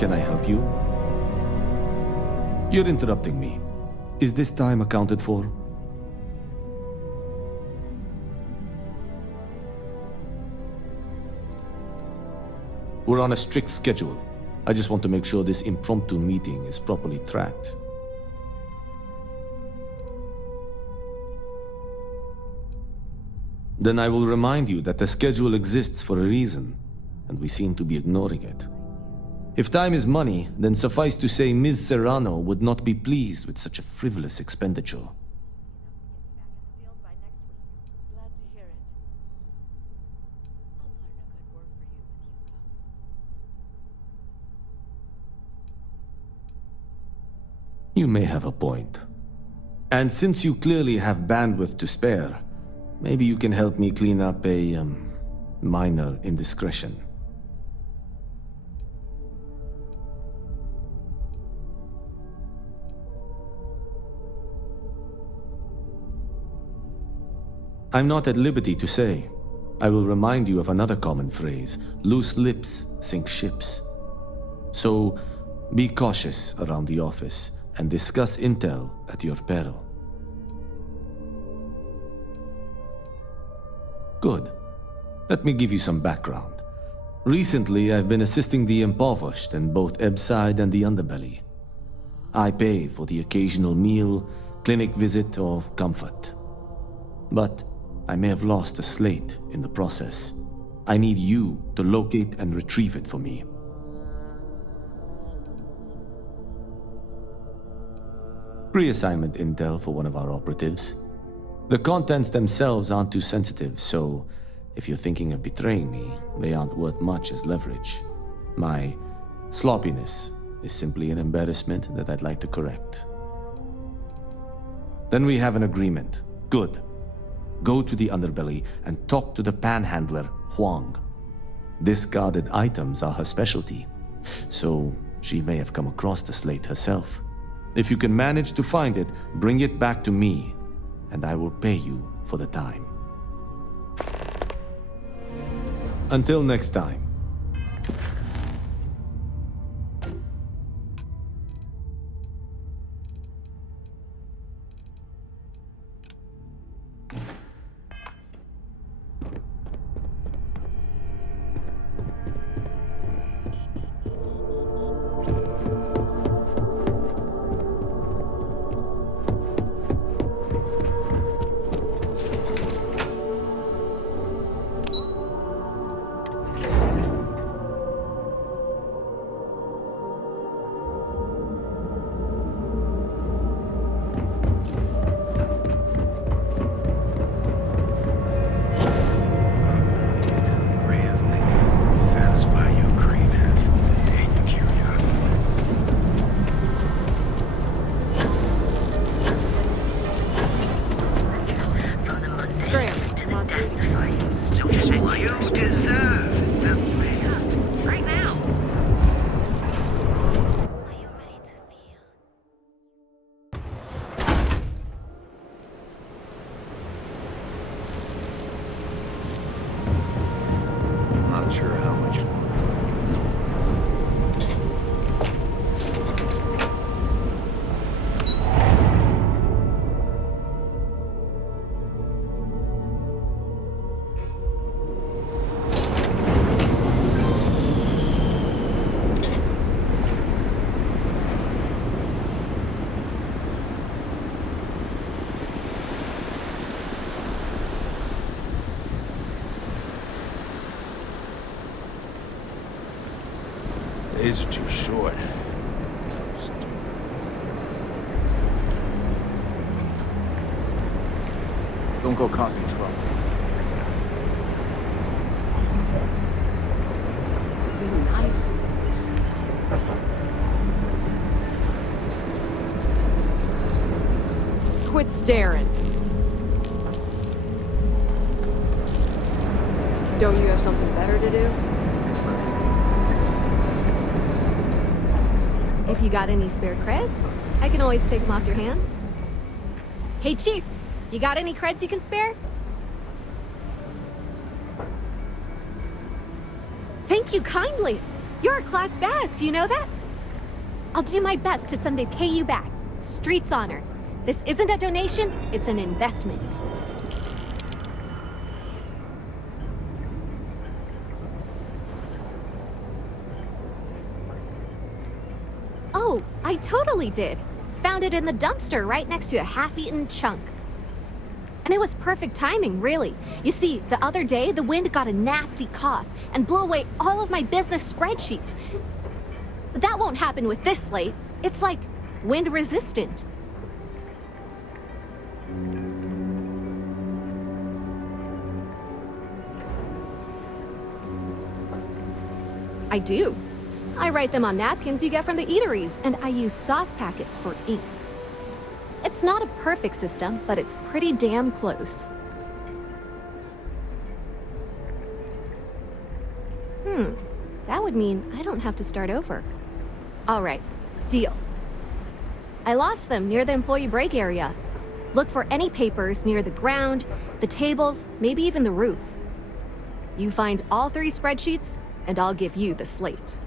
Can I help you? You're interrupting me. Is this time accounted for? We're on a strict schedule. I just want to make sure this impromptu meeting is properly tracked. Then I will remind you that the schedule exists for a reason, and we seem to be ignoring it. If time is money, then suffice to say Ms. Serrano would not be pleased with such a frivolous expenditure. You may have a point. And since you clearly have bandwidth to spare, maybe you can help me clean up a, minor indiscretion. I'm not at liberty to say. I will remind you of another common phrase: loose lips sink ships. So, be cautious around the office and discuss intel at your peril. Good. Let me give you some background. Recently, I've been assisting the impoverished in both Ebbside and the Underbelly. I pay for the occasional meal, clinic visit, or comfort. But I may have lost a slate in the process. I need you to locate and retrieve it for me. Pre-assignment intel for one of our operatives. The contents themselves aren't too sensitive, so if you're thinking of betraying me, they aren't worth much as leverage. My sloppiness is simply an embarrassment that I'd like to correct. Then we have an agreement. Good. Go to the Underbelly and talk to the panhandler, Huang. Discarded items are her specialty, so she may have come across the slate herself. If you can manage to find it, bring it back to me, and I will pay you for the time. Until next time. Not sure how much longer. Days are too short. Don't go causing trouble. It'd be nice if it would stop. Quit staring. Don't you have something better to do? If you got any spare creds, I can always take them off your hands. Hey, Chief, you got any creds you can spare? Thank you kindly. You're a class bass, you know that? I'll do my best to someday pay you back. Street's honor. This isn't a donation, it's an investment. Oh, I totally did. Found it in the dumpster right next to a half-eaten chunk. And it was perfect timing, really. You see, the other day, the wind got a nasty cough and blew away all of my business spreadsheets. But that won't happen with this slate. It's like wind resistant. I do. I write them on napkins you get from the eateries, and I use sauce packets for ink. It's not a perfect system, but it's pretty damn close. That would mean I don't have to start over. All right, deal. I lost them near the employee break area. Look for any papers near the ground, the tables, maybe even the roof. You find all 3 spreadsheets, and I'll give you the slate.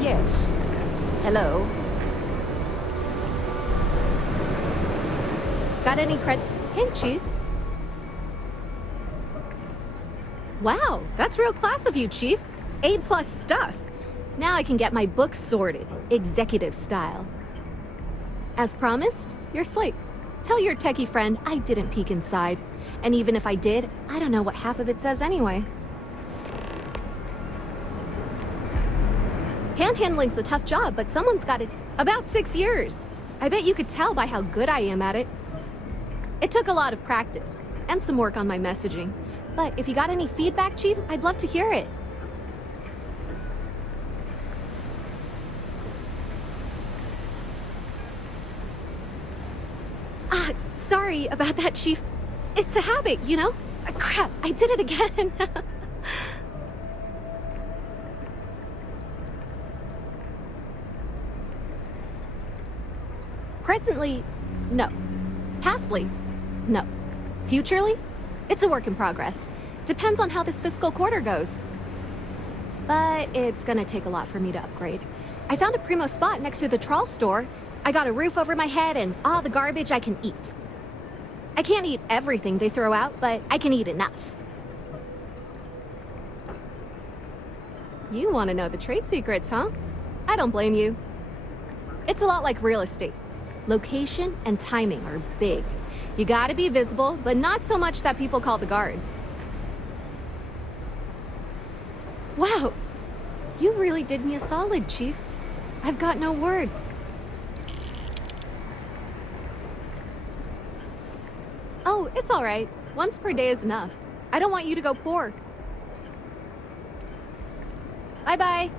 Yes. Hello? Got any creds? Hey, Chief. Wow, that's real class of you, Chief. A+ stuff. Now I can get my books sorted, executive style. As promised, your slate. Tell your techie friend I didn't peek inside. And even if I did, I don't know what half of it says anyway. Panhandling's a tough job, but someone's got it. About 6 years. I bet you could tell by how good I am at it. It took a lot of practice, and some work on my messaging. But if you got any feedback, Chief, I'd love to hear it. Sorry about that, Chief. It's a habit, you know? Crap, I did it again. Presently, no. Pastly, no. Futurely, it's a work in progress. Depends on how this fiscal quarter goes. but it's gonna take a lot for me to upgrade. I found a primo spot next to the trawl store. I got a roof over my head and all the garbage I can eat. I can't eat everything they throw out, but I can eat enough. You want to know the trade secrets, huh? I don't blame you. It's a lot like real estate. Location and timing are big. You gotta be visible, but not so much that people call the guards. Wow, you really did me a solid, Chief. I've got no words. Oh, it's all right. Once per day is enough. I don't want you to go poor. Bye-bye.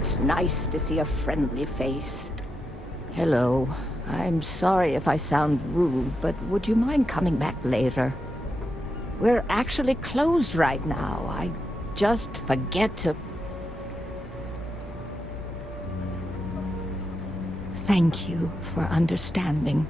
It's nice to see a friendly face. Hello. I'm sorry if I sound rude, but would you mind coming back later? We're actually closed right now. I just forget to... Thank you for understanding.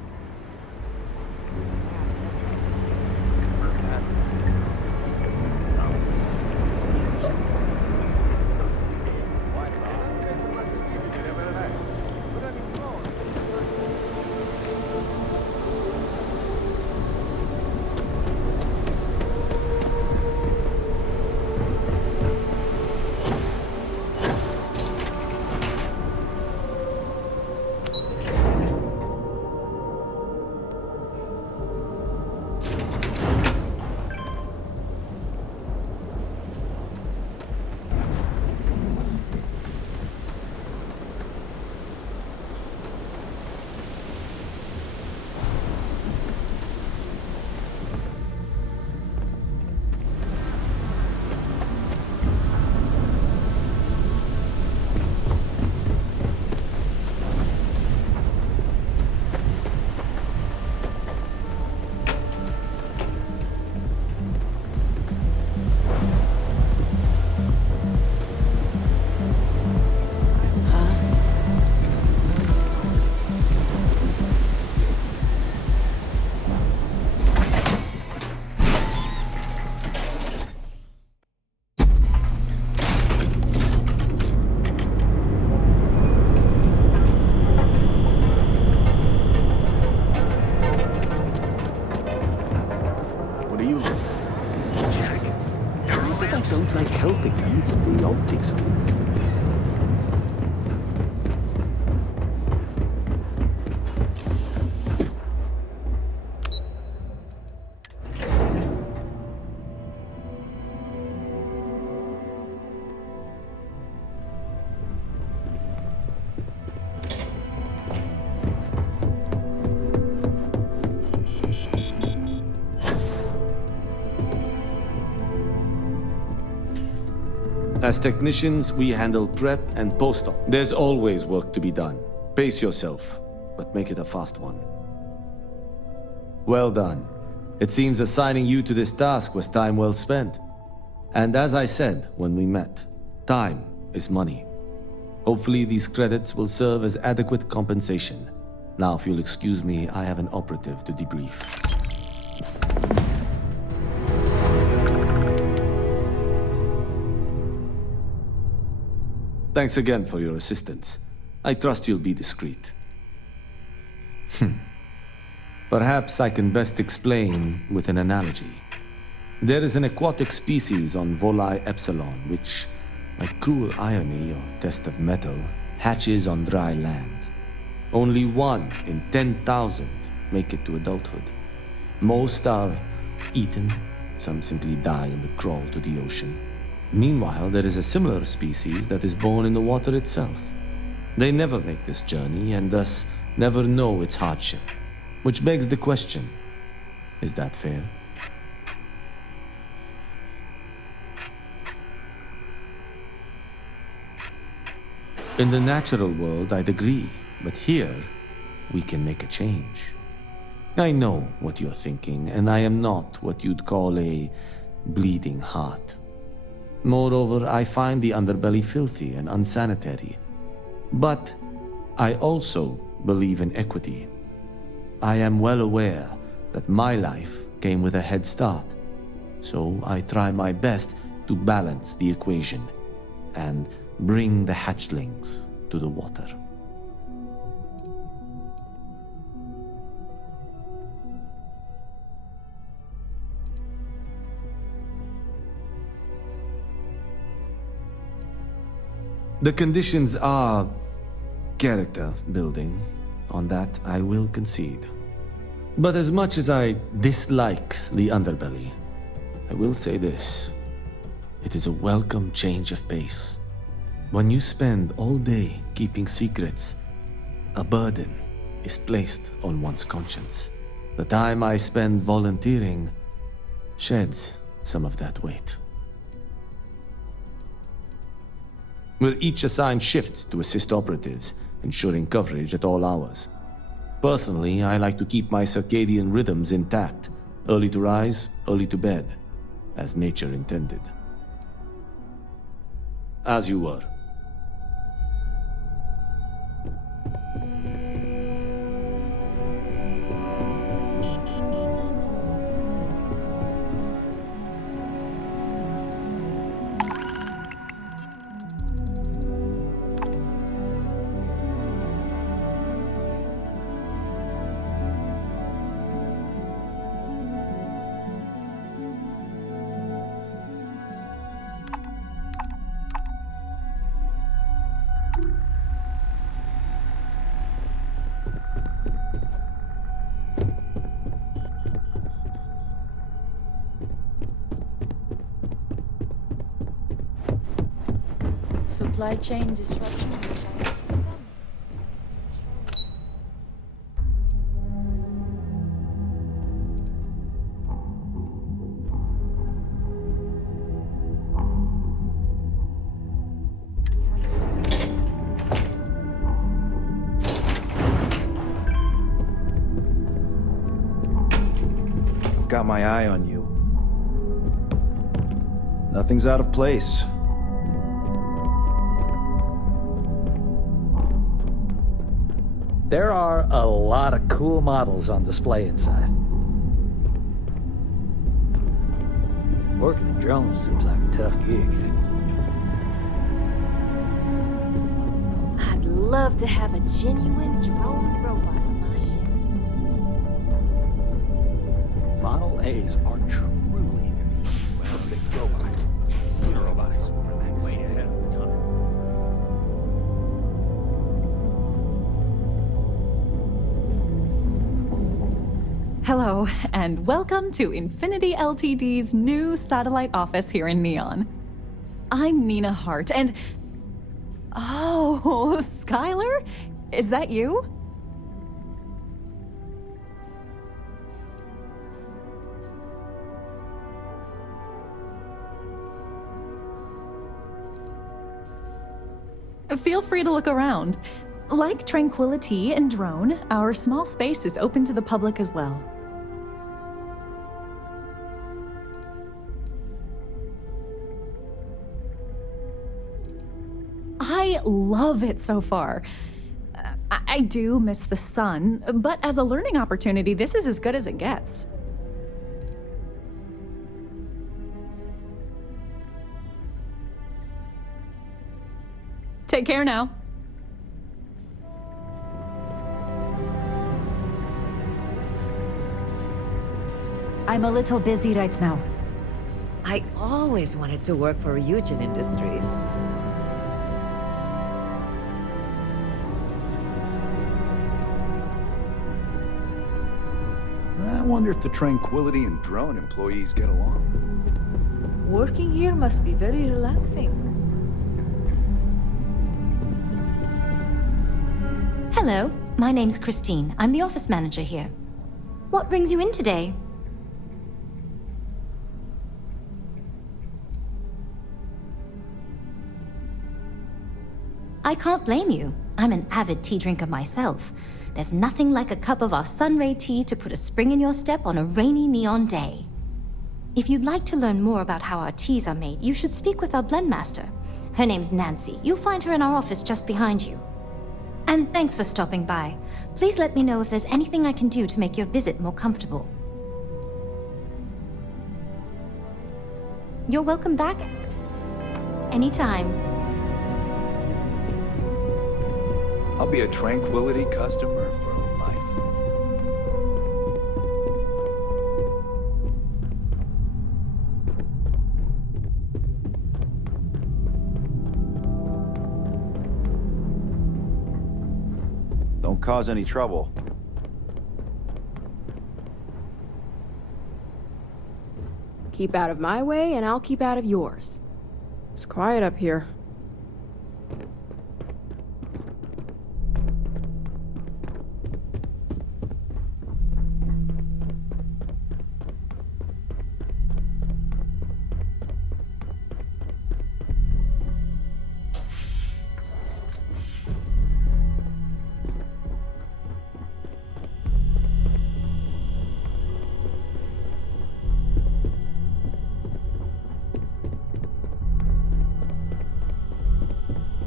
As technicians, we handle prep and post-op. There's always work to be done. Pace yourself, but make it a fast one. Well done. It seems assigning you to this task was time well spent. And as I said when we met, time is money. Hopefully these credits will serve as adequate compensation. Now, if you'll excuse me, I have an operative to debrief. Thanks again for your assistance. I trust you'll be discreet. Perhaps I can best explain with an analogy. There is an aquatic species on Volai Epsilon, which, like cruel irony or test of metal, hatches on dry land. Only 1 in 10,000 make it to adulthood. Most are eaten, some simply die in the crawl to the ocean. Meanwhile, there is a similar species that is born in the water itself. They never make this journey and thus never know its hardship. Which begs the question, is that fair? In the natural world, I'd agree, but here, we can make a change. I know what you're thinking, and I am not what you'd call a bleeding heart. Moreover, I find the underbelly filthy and unsanitary. But I also believe in equity. I am well aware that my life came with a head start, so I try my best to balance the equation and bring the hatchlings to the water. The conditions are character building. On that, I will concede. But as much as I dislike the underbelly, I will say this. It is a welcome change of pace. When you spend all day keeping secrets, a burden is placed on one's conscience. The time I spend volunteering sheds some of that weight. where each assigned shifts to assist operatives, ensuring coverage at all hours. Personally, I like to keep my circadian rhythms intact, early to rise, early to bed, as nature intended. As you were. Supply chain disruptions in the Chinese system. I've got my eye on you. Nothing's out of place. There are a lot of cool models on display inside. Working in drones seems like a tough gig. I'd love to have a genuine drone robot on my ship. Model A's are truly the perfect robot. Lunar robotics were way ahead of their time. Hello, and welcome to Infinity Ltd's new satellite office here in Neon. I'm Nina Hart, and... Oh, Skylar? Is that you? Feel free to look around. Like Tranquility and Drone, our small space is open to the public as well. I love it so far. I do miss the sun, but as a learning opportunity, this is as good as it gets. Take care now. I'm a little busy right now. I always wanted to work for Eugen Industries. I wonder if the Tranquility and Drone employees get along. Working here must be very relaxing. Hello, my name's Christine. I'm the office manager here. What brings you in today? I can't blame you. I'm an avid tea drinker myself. There's nothing like a cup of our sunray tea to put a spring in your step on a rainy neon day. If you'd like to learn more about how our teas are made, you should speak with our blend master. Her name's Nancy. You'll find her in our office just behind you. And thanks for stopping by. Please let me know if there's anything I can do to make your visit more comfortable. You're welcome back anytime. I'll be a Tranquility customer for life. Don't cause any trouble. Keep out of my way, and I'll keep out of yours. It's quiet up here.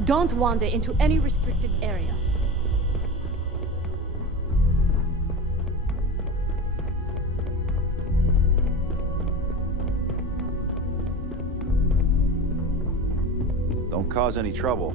Don't wander into any restricted areas. Don't cause any trouble.